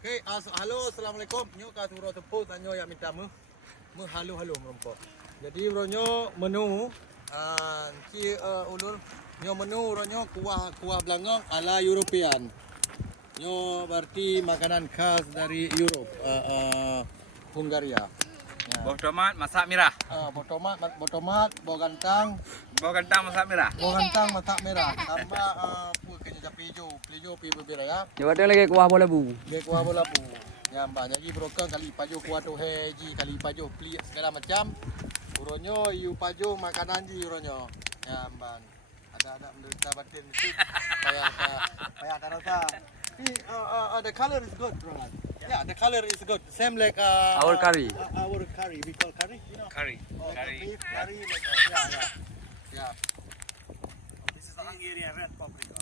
Okay, halo, assalamualaikum. Nyo kat uro tepu tanyo yang minta halo merompok. Jadi ronyo menu ci ulur nyo menu ronyo kuah belangong ala European. Nyo berarti makanan khas dari Europe, Hungaria. Ya. Bawang tomat masak merah. Bawang tomat, bawang gantang Masak merah. masak merah. Tambah kenya japi hijau, pi berbeda ya. Coba dia lagi kuah bola bu. Dia kuah bola pu. Yang banyak lagi broker kali pajo kuah tu heji kali pajo pli segala macam. Uronyo iu pajo makanan ji uronyo. Yang ban. Ada menderita batin sikit. Payah tak rasa. The color is good, Roland. Yeah, the color is good. Same like Our curry. Our curry. We call curry, you know. Curry. Beef curry like yeah. This is the Hungarian red paprika.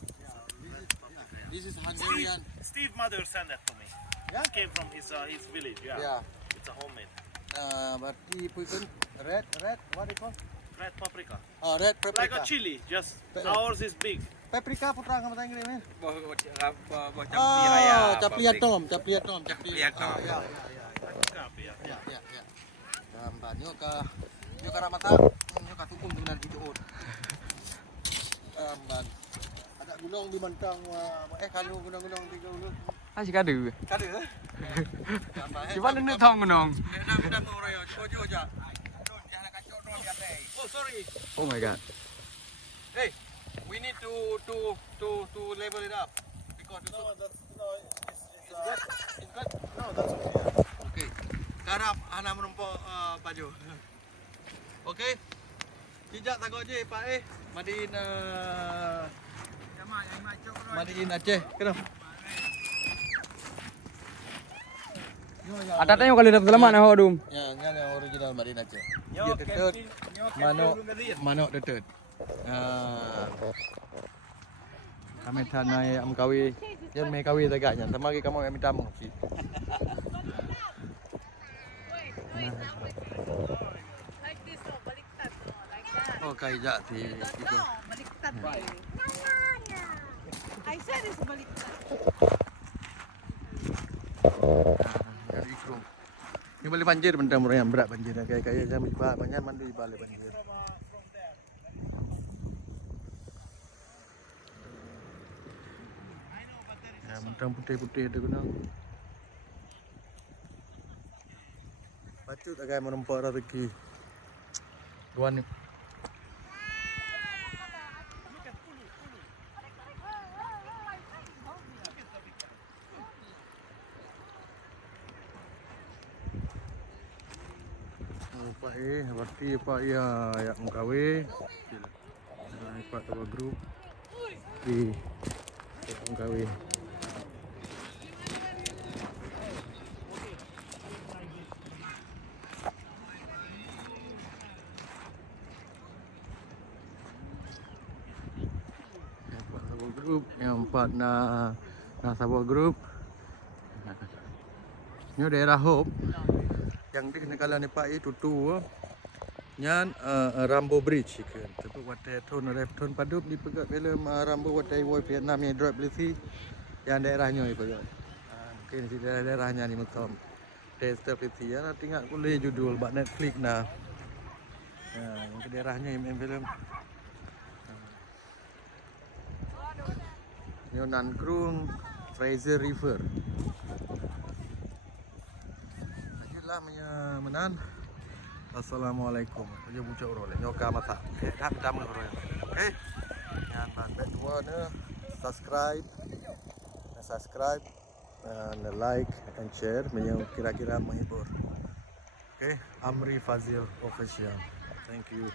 This is Hungarian. Steve mother sent that to me. Yeah? It came from his village. Yeah. Yeah. It's a homemade Berarti pun red, what do you call? red paprika. Oh, red paprika. Like a chili, just Pe- ours is big. Paprika putra kamu tanya ini. Bawang Oh, raya. capliatom. Capliatom. Ya. Copy, yeah. Ya. Gambar nyo ka ramata, nyo ka tukum dengan hijau. Gambar. Ada gunung di Mantang, kalau gunung-gunung tiga ulun. Asyik ada. Kada. Gambar. Cuba nendek tong nong. Nak orang yo, ojo aja. Jangan kacau dong biar deh. Oh, sorry. Oh my god. Hey, we need to level it up because it's good. It's good. No, that's okay. Okay. Karap anak menumpuk baju. Okay. Tidak takut je Pak Madiin Aceh. Kenapa? Ada tanya kali datang lama nak dum. Ya, yang original Madiin Aceh. Yo, Dia dekat manok Manok. dekat. Kami tanai am kawi, yang me kawi tegaknya. Sama lagi kamu yang minta mu. Like this, no, baliktad, no, like that. Oh, kayak si itu. No, baliktad. I said it's baliktad. Dari ikrum. Ini balik banjir benda murah yang berat banjir. Kayak jam banyak mandi balik banjir. Ya, mentang putih-putih ada guna. Patut agak menempuh rezeki. Tuan ni. Pak berarti Pak ya mengkawe. Pak tua grup di mengkawe. Pak tua grup yang empat na Sabah grup. Ini daerah Hope. Yang di kenakalan ni Pak itu tu nyan Rambo Bridge kan. Tapi watai thon repton padup di pegak film Rambo watai boy Vietnam yang drop lisi yang daerahnya itu ya. Mungkin di daerahnya ni macam tester lisi ya tinggal boleh judul bak Netflix nah. Yang ke daerahnya yang film. Yonan Krung Fraser River. Lah menan. Assalamualaikum. Dia bucak orang lain. Nyoka masak. Okay, dah minta orang lain. Okay. Jangan bantu dua ni. Subscribe, and like and share. Yang kira-kira menghibur. Okay. Amri Fazil Official. Thank you.